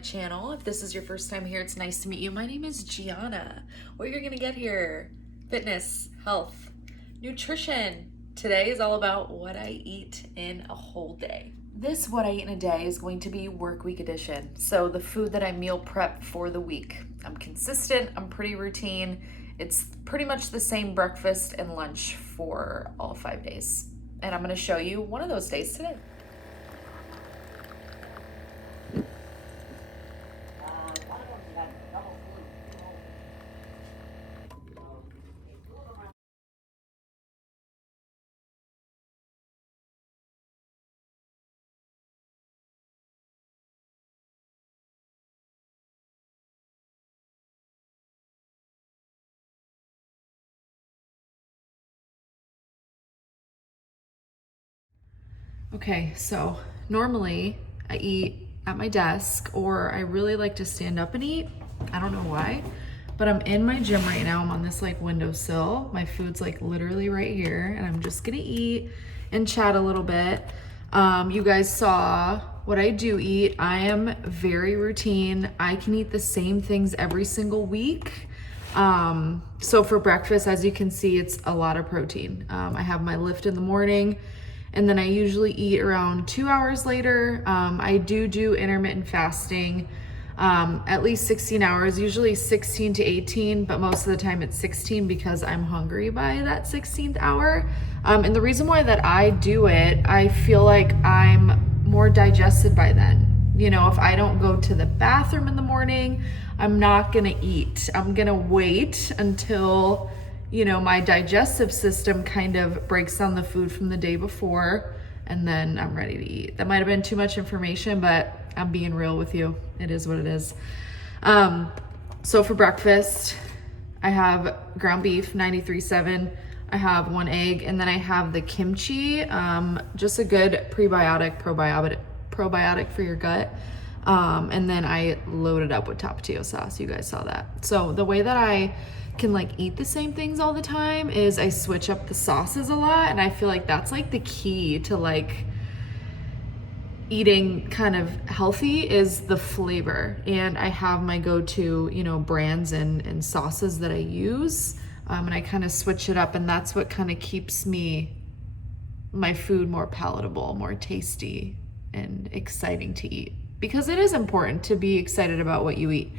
channel. If this is your first time here, it's nice to meet you. My name is Gianna. What you're gonna get here: fitness, health, nutrition. Today is all about what I eat in a whole day. This what I eat in a day is going to be work week edition. So the food that I meal prep for the week. I'm consistent, I'm pretty routine. It's pretty much the same breakfast and lunch for all 5 days. And I'm gonna show you one of those days today. Okay, so normally I eat at my desk, or I really like to stand up and eat. I don't know why, but I'm in my gym right now. I'm on this like windowsill. My food's like literally right here, and I'm just gonna eat and chat a little bit. You guys saw what I do eat. I am very routine. I can eat the same things every single week. So for breakfast, as you can see, it's a lot of protein. I have my lift in the morning, and then I usually eat around 2 hours later. I do intermittent fasting, at least 16 hours, usually 16 to 18, but most of the time it's 16 because I'm hungry by that 16th hour. And the reason why that I do it, I feel like I'm more digested by then. You know, if I don't go to the bathroom in the morning, I'm not gonna eat. I'm gonna wait until, you know, my digestive system kind of breaks down the food from the day before, and then I'm ready to eat. That might have been too much information, but I'm being real with you. It is what it is. So for breakfast, I have ground beef, 93.7. I have 1 egg, and then I have the kimchi, just a good probiotic for your gut. And then I loaded up with Tapatio sauce. You guys saw that. So the way that I can like eat the same things all the time is I switch up the sauces a lot, and I feel like that's like the key to like eating kind of healthy is the flavor. And I have my go-to, you know, brands and sauces that I use, and I kind of switch it up, and that's what kind of keeps my food more palatable, more tasty, and exciting to eat, because it is important to be excited about what you eat.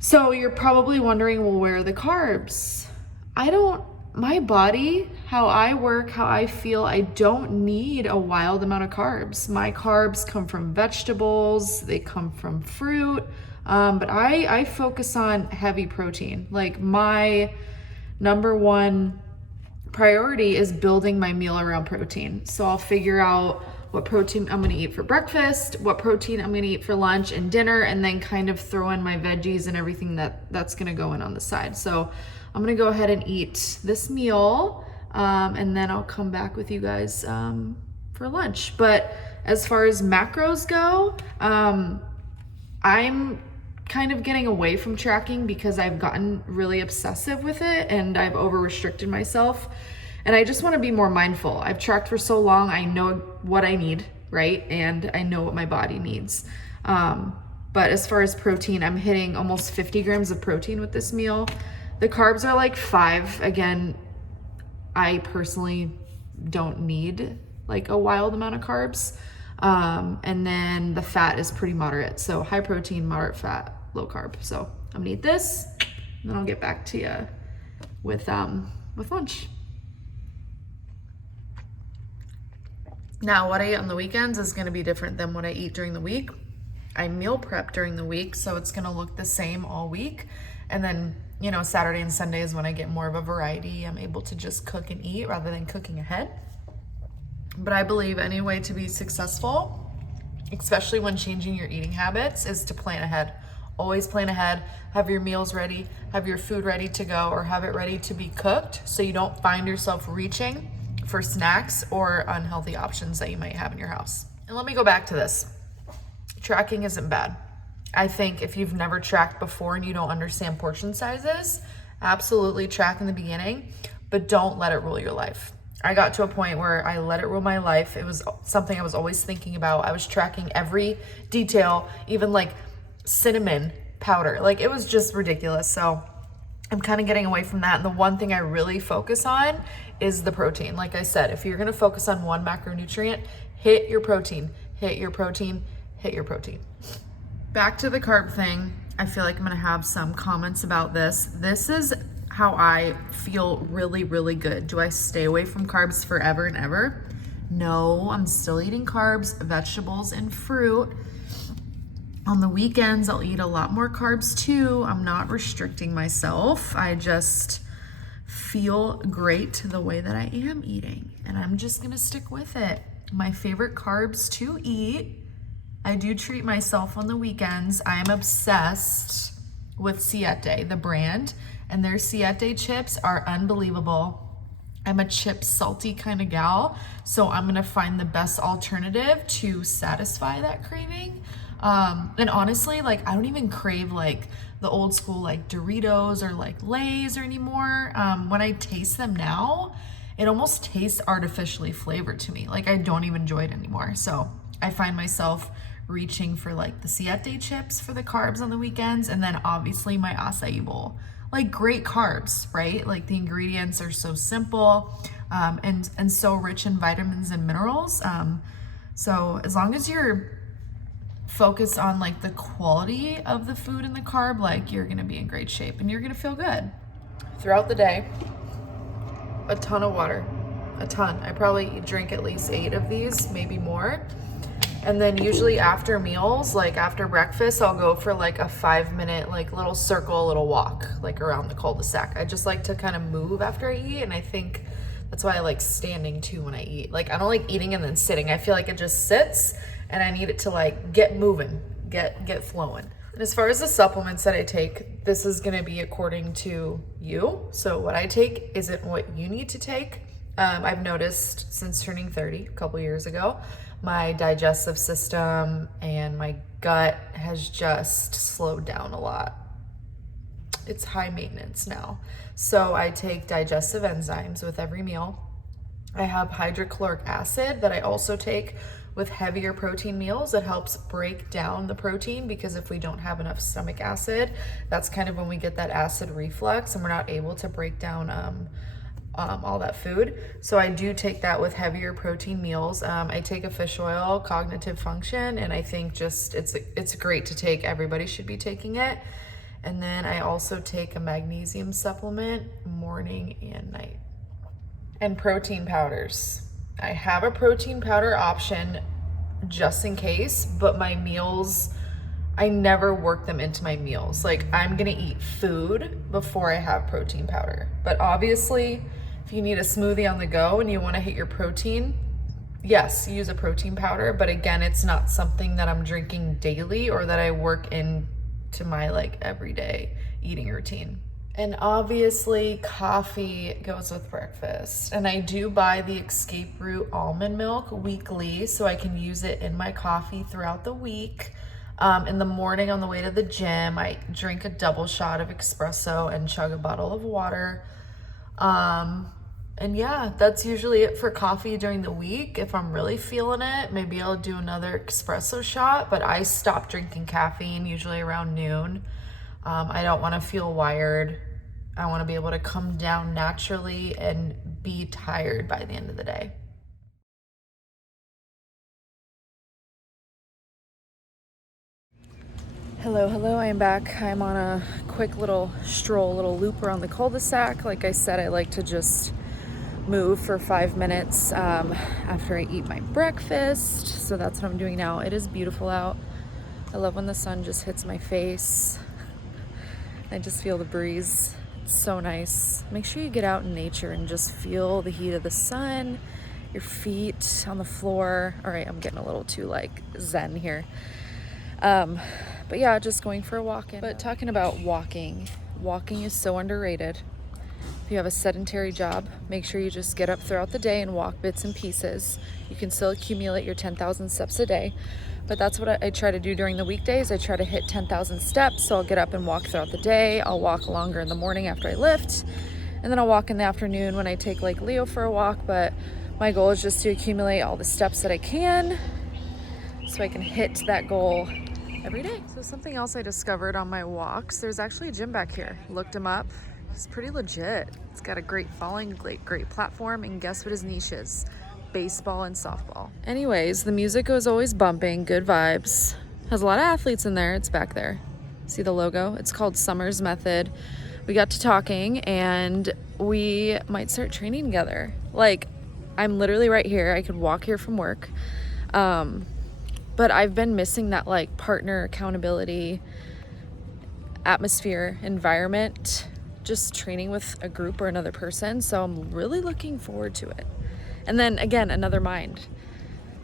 So you're probably wondering, well, where are the carbs? My body, how I work, how I feel, I don't need a wild amount of carbs. My carbs come from vegetables, they come from fruit, but I focus on heavy protein. Like my number one priority is building my meal around protein. So I'll figure out what protein I'm gonna eat for breakfast, what protein I'm gonna eat for lunch and dinner, and then kind of throw in my veggies and everything that's gonna go in on the side. So I'm gonna go ahead and eat this meal, and then I'll come back with you guys for lunch. But as far as macros go, I'm kind of getting away from tracking because I've gotten really obsessive with it, and I've over-restricted myself. And I just want to be more mindful. I've tracked for so long, I know what I need, right? And I know what my body needs. But as far as protein, I'm hitting almost 50 grams of protein with this meal. The carbs are like 5. Again, I personally don't need like a wild amount of carbs. And then the fat is pretty moderate. So high protein, moderate fat, low carb. So I'm gonna eat this, and then I'll get back to you with lunch. Now, what I eat on the weekends is gonna be different than what I eat during the week. I meal prep during the week, so it's gonna look the same all week. And then, you know, Saturday and Sunday is when I get more of a variety. I'm able to just cook and eat rather than cooking ahead. But I believe any way to be successful, especially when changing your eating habits, is to plan ahead. Always plan ahead, have your meals ready, have your food ready to go, or have it ready to be cooked, so you don't find yourself reaching for snacks or unhealthy options that you might have in your house. And let me go back to this. Tracking isn't bad. I think if you've never tracked before and you don't understand portion sizes, absolutely track in the beginning, but don't let it rule your life. I got to a point where I let it rule my life. It was something I was always thinking about. I was tracking every detail, even like cinnamon powder. Like it was just ridiculous. So I'm kind of getting away from that. And the one thing I really focus on is the protein. Like I said, if you're going to focus on one macronutrient, hit your protein, hit your protein, hit your protein. Back to the carb thing. I feel like I'm going to have some comments about this. This is how I feel really, really good. Do I stay away from carbs forever and ever? No, I'm still eating carbs, vegetables, and fruit. On the weekends, I'll eat a lot more carbs too. I'm not restricting myself. I just feel great the way that I am eating, and I'm just gonna stick with it. My favorite carbs to eat, I do treat myself on the weekends. I am obsessed with Siete, the brand, and their Siete chips are unbelievable. I'm a chip salty kind of gal, so I'm gonna find the best alternative to satisfy that craving. And honestly, like I don't even crave like the old school like Doritos or like Lay's or anymore. When I taste them now, it almost tastes artificially flavored to me. Like I don't even enjoy it anymore. So I find myself reaching for like the Siete chips for the carbs on the weekends, and then obviously my acai bowl. Like great carbs, right? Like the ingredients are so simple, and so rich in vitamins and minerals. So as long as you're focused on like the quality of the food and the carb, like you're gonna be in great shape and you're gonna feel good. Throughout the day, a ton of water, a ton. I probably drink at least 8 of these, maybe more. And then usually after meals, like after breakfast, I'll go for like a 5-minute like little circle, little walk, like around the cul-de-sac. I just like to kind of move after I eat, and I think that's why I like standing too when I eat. Like I don't like eating and then sitting. I feel like it just sits, and I need it to like get moving, get flowing. And as far as the supplements that I take, this is gonna be according to you. So what I take isn't what you need to take. I've noticed since turning 30 a couple years ago, my digestive system and my gut has just slowed down a lot. It's high maintenance now. So I take digestive enzymes with every meal. I have hydrochloric acid that I also take with heavier protein meals. It helps break down the protein, because if we don't have enough stomach acid, that's kind of when we get that acid reflux and we're not able to break down all that food. So I do take that with heavier protein meals. I take a fish oil, cognitive function, and I think just it's great to take. Everybody should be taking it. And then I also take a magnesium supplement morning and night. And protein powders. I have a protein powder option just in case, but my meals, I never work them into my meals. Like I'm gonna eat food before I have protein powder. But obviously, if you need a smoothie on the go and you wanna hit your protein, yes, use a protein powder. But again, it's not something that I'm drinking daily or that I work into my like everyday eating routine. And obviously coffee goes with breakfast. And I do buy the Escape Root almond milk weekly so I can use it in my coffee throughout the week. In the morning on the way to the gym, I drink a double shot of espresso and chug a bottle of water. And yeah, that's usually it for coffee during the week. If I'm really feeling it, maybe I'll do another espresso shot, but I stop drinking caffeine usually around noon. I don't want to feel wired. I want to be able to come down naturally and be tired by the end of the day. Hello, I am back. I'm on a quick little stroll, little loop around the cul-de-sac. Like I said, I like to just move for 5 minutes after I eat my breakfast. So that's what I'm doing now. It is beautiful out. I love when the sun just hits my face. I just feel the breeze. It's so nice. Make sure you get out in nature and just feel the heat of the sun, your feet on the floor. All right, I'm getting a little too like zen here. But yeah, just going for a walk. But talking about walking is so underrated. If you have a sedentary job, make sure you just get up throughout the day and walk bits and pieces. You can still accumulate your 10,000 steps a day. But that's what I try to do during the weekdays. I try to hit 10,000 steps. So I'll get up and walk throughout the day. I'll walk longer in the morning after I lift. And then I'll walk in the afternoon when I take like Leo for a walk, but my goal is just to accumulate all the steps that I can so I can hit that goal every day. So something else I discovered on my walks, there's actually a gym back here. Looked him up. He's pretty legit. It's got a great following, great platform, and guess what his niche is? Baseball and softball. Anyways, the music was always bumping, good vibes. Has a lot of athletes in there. It's back there. See the logo? It's called Summer's Method. We got to talking and we might start training together. Like, I'm literally right here. I could walk here from work. But I've been missing that like partner accountability, atmosphere, environment, just training with a group or another person. So I'm really looking forward to it. And then again, another mind,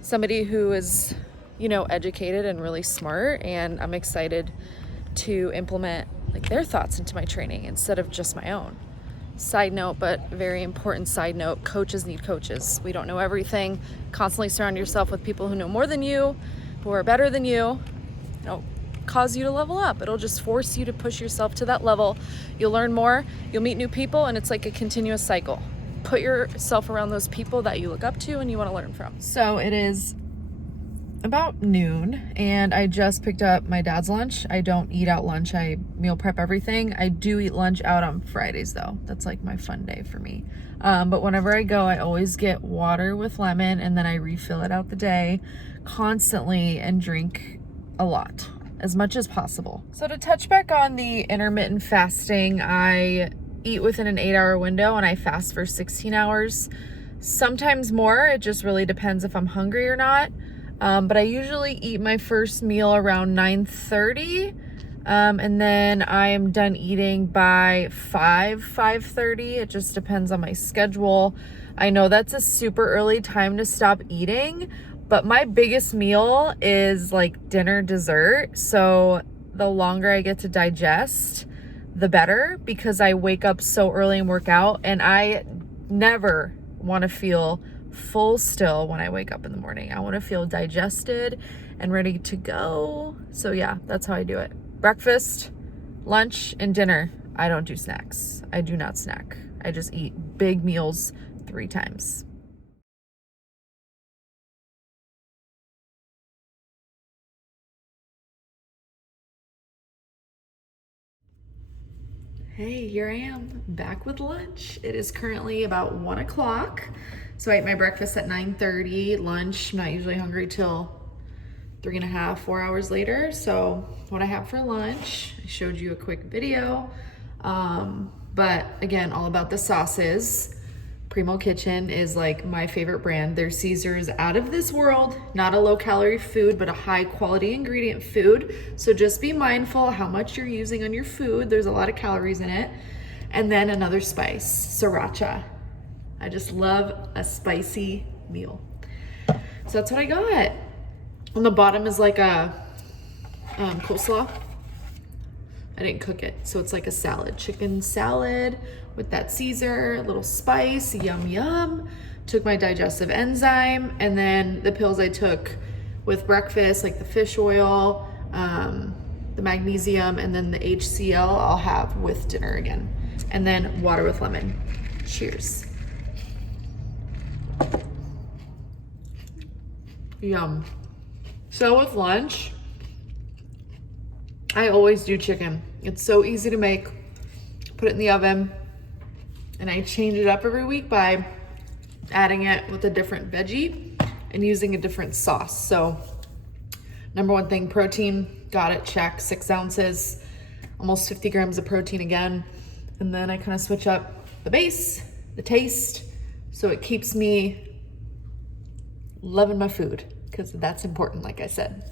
somebody who is, you know, educated and really smart, and I'm excited to implement like their thoughts into my training instead of just my own. Side note, but very important side note, coaches need coaches. We don't know everything. Constantly surround yourself with people who know more than you, who are better than you. It'll cause you to level up. It'll just force you to push yourself to that level. You'll learn more, you'll meet new people, and it's like a continuous cycle. Put yourself around those people that you look up to and you want to learn from. So it is about noon and I just picked up my dad's lunch. I don't eat out lunch. I meal prep everything. I do eat lunch out on Fridays though. That's like my fun day for me. But whenever I go, I always get water with lemon and then I refill it out the day constantly and drink a lot, as much as possible. So to touch back on the intermittent fasting, I eat within an 8-hour window and I fast for 16 hours, sometimes more. It just really depends if I'm hungry or not. But I usually eat my first meal around 9:30, and then I am done eating by 5:30. It just depends on my schedule. I know that's a super early time to stop eating, but my biggest meal is like dinner, dessert. So the longer I get to digest, the better, because I wake up so early and work out, and I never want to feel full still when I wake up in the morning. I want to feel digested and ready to go. So yeah, that's how I do it. Breakfast, lunch, and dinner. I don't do snacks. I do not snack. I just eat big meals 3 times. Hey, here I am back with lunch. It is currently about 1 o'clock. So I ate my breakfast at 9:30, lunch, I'm not usually hungry till 3.5, 4 hours later. So what I have for lunch, I showed you a quick video. But again, all about the sauces. Primo Kitchen is like my favorite brand. Their Caesar is out of this world, not a low calorie food, but a high quality ingredient food. So just be mindful how much you're using on your food. There's a lot of calories in it. And then another spice, sriracha. I just love a spicy meal. So that's what I got. On the bottom is like a coleslaw. I didn't cook it, so it's like a salad, chicken salad with that Caesar, a little spice, yum yum. Took my digestive enzyme, and then the pills I took with breakfast, like the fish oil, the magnesium, and then the HCl I'll have with dinner again. And then water with lemon. Cheers. Yum. So with lunch, I always do chicken. It's so easy to make. Put it in the oven, and I change it up every week by adding it with a different veggie and using a different sauce. So number one thing, protein, got it, check, 6 ounces, almost 50 grams of protein again. And then I kind of switch up the base, the taste, so it keeps me loving my food, because that's important, like I said,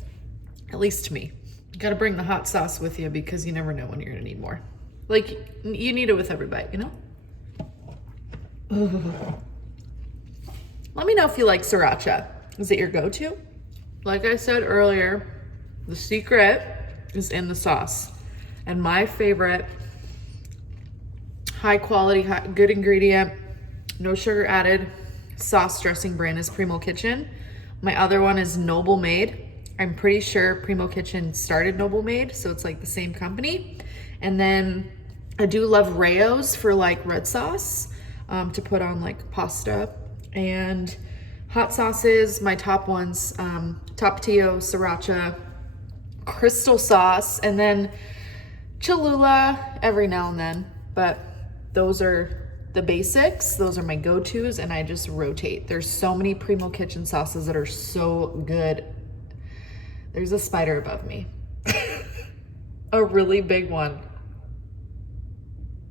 at least to me. You gotta bring the hot sauce with you, because you never know when you're gonna need more. Like, you need it with every bite, you know? Ooh. Let me know if you like sriracha. Is it your go-to? Like I said earlier, the secret is in the sauce. And my favorite high quality, good ingredient, no sugar added sauce dressing brand is Primo Kitchen. My other one is Noble Made. I'm pretty sure Primo Kitchen started Noble Made, so it's like the same company. And then I do love Rayo's for like red sauce to put on like pasta. And hot sauces, my top ones, Tapatio, Sriracha, Crystal sauce, and then Cholula every now and then. But those are the basics. Those are my go-tos, and I just rotate. There's so many Primo Kitchen sauces that are so good. There's a spider above me. A really big one.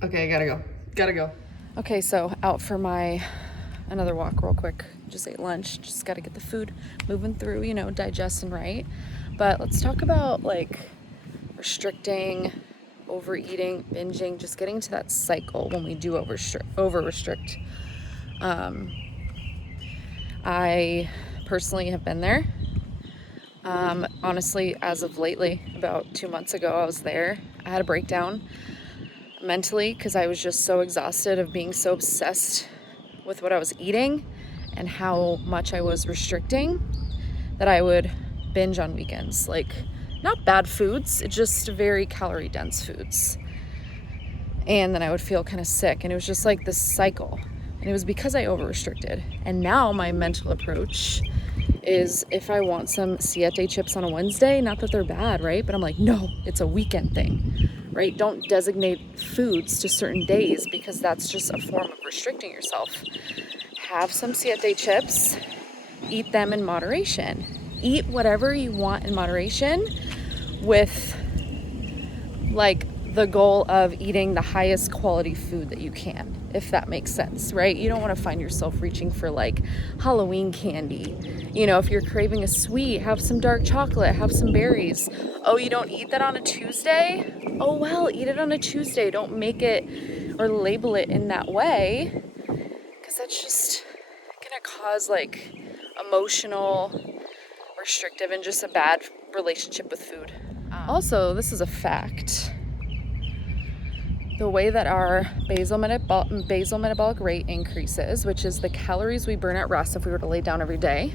Okay, gotta go. Okay, so out for another walk real quick. Just ate lunch, just gotta get the food moving through, you know, digesting right. But let's talk about like restricting, overeating, binging, just getting to that cycle when we do over restrict. I personally have been there. Honestly, as of lately, about 2 months ago, I was there. I had a breakdown mentally because I was just so exhausted of being so obsessed with what I was eating and how much I was restricting that I would binge on weekends. Like, not bad foods, just very calorie dense foods. And then I would feel kind of sick, and it was just like this cycle. And it was because I over restricted. And now my mental approach is if I want some Siete chips on a Wednesday, not that they're bad, right? But I'm like, no, it's a weekend thing, right? Don't designate foods to certain days because that's just a form of restricting yourself. Have some Siete chips, eat them in moderation. Eat whatever you want in moderation with like the goal of eating the highest quality food that you can, if that makes sense, right? You don't want to find yourself reaching for like Halloween candy. You know, if you're craving a sweet, have some dark chocolate, have some berries. Oh, you don't eat that on a Tuesday? Oh, well, eat it on a Tuesday. Don't make it or label it in that way, because that's just gonna cause like emotional, restrictive, and just a bad relationship with food. Also, this is a fact. The way that our basal metabolic rate increases, which is the calories we burn at rest if we were to lay down every day,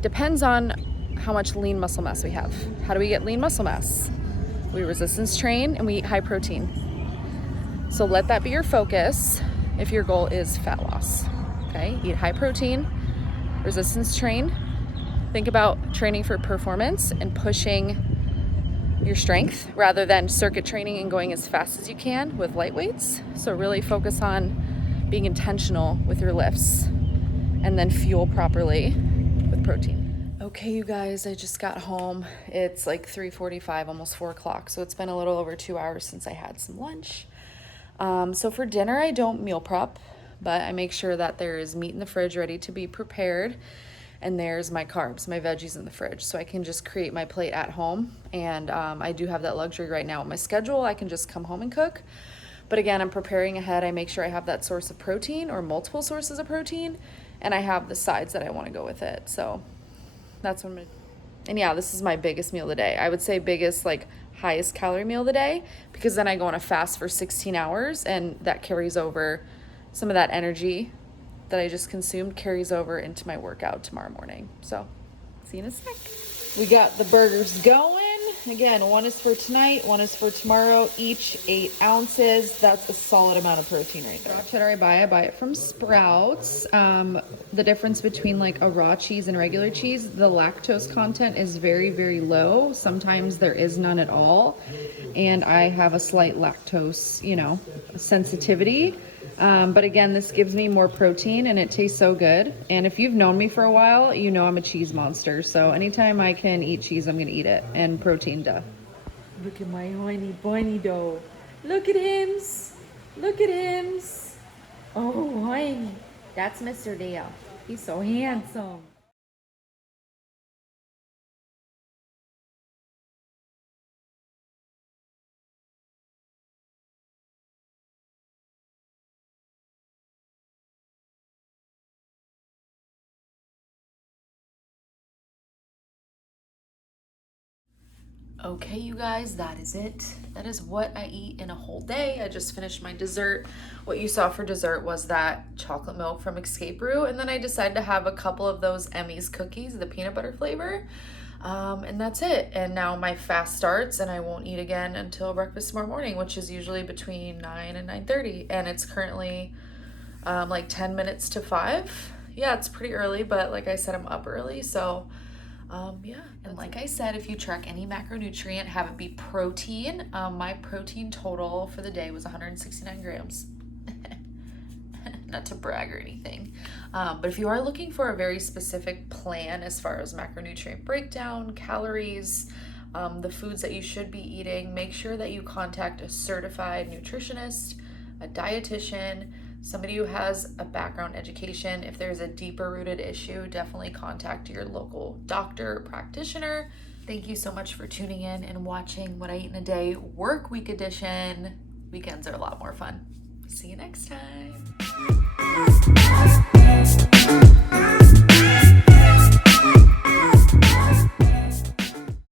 depends on how much lean muscle mass we have. How do we get lean muscle mass? We resistance train and we eat high protein. So let that be your focus if your goal is fat loss. Okay, eat high protein, resistance train. Think about training for performance and pushing your strength rather than circuit training and going as fast as you can with light weights. So really focus on being intentional with your lifts and then fuel properly with protein. Okay, you guys, I just got home. It's like 3:45, almost 4 o'clock. So it's been a little over 2 hours since I had some lunch. So for dinner, I don't meal prep, but I make sure that there is meat in the fridge ready to be prepared. And there's my carbs, my veggies in the fridge. So I can just create my plate at home. And I do have that luxury right now with my schedule. I can just come home and cook. But again, I'm preparing ahead. I make sure I have that source of protein or multiple sources of protein. And I have the sides that I want to go with it. So that's what I'm going to do. And yeah, this is my biggest meal of the day. I would say biggest, like highest calorie meal of the day. Because then I go on a fast for 16 hours. And that carries over some of that energy that I just consumed carries over into my workout tomorrow morning. So, see you in a sec. We got the burgers going. Again, one is for tonight, one is for tomorrow, each 8 ounces. That's a solid amount of protein right there. Raw cheddar I buy it from Sprouts. The difference between like a raw cheese and regular cheese, the lactose content is very, very low. Sometimes there is none at all. And I have a slight lactose, sensitivity. But again, this gives me more protein and it tastes so good. And if you've known me for a while, you know I'm a cheese monster. So anytime I can eat cheese, I'm going to eat it. And protein, duh. Look at my whiny bunny dough. Look at him. Look at him. Oh, whiny. That's Mr. Dale. He's so handsome. Okay, you guys, that is it. That is what I eat in a whole day. I just finished my dessert. What you saw for dessert was that chocolate milk from Escape Brew, and then I decided to have a couple of those Emmy's cookies, the peanut butter flavor. And that's it. And now my fast starts and I won't eat again until breakfast tomorrow morning, which is usually between 9 and 9:30. And it's currently like 10 minutes to 5. Yeah, it's pretty early, but like I said, I'm up early. So yeah. And like I said, if you track any macronutrient, have it be protein. My protein total for the day was 169 grams. Not to brag or anything. But if you are looking for a very specific plan as far as macronutrient breakdown, calories, the foods that you should be eating, make sure that you contact a certified nutritionist, a dietitian, somebody who has a background education. If there's a deeper rooted issue, definitely contact your local doctor or practitioner. Thank you so much for tuning in and watching What I Eat in a Day Work Week Edition. Weekends are a lot more fun. See you next time.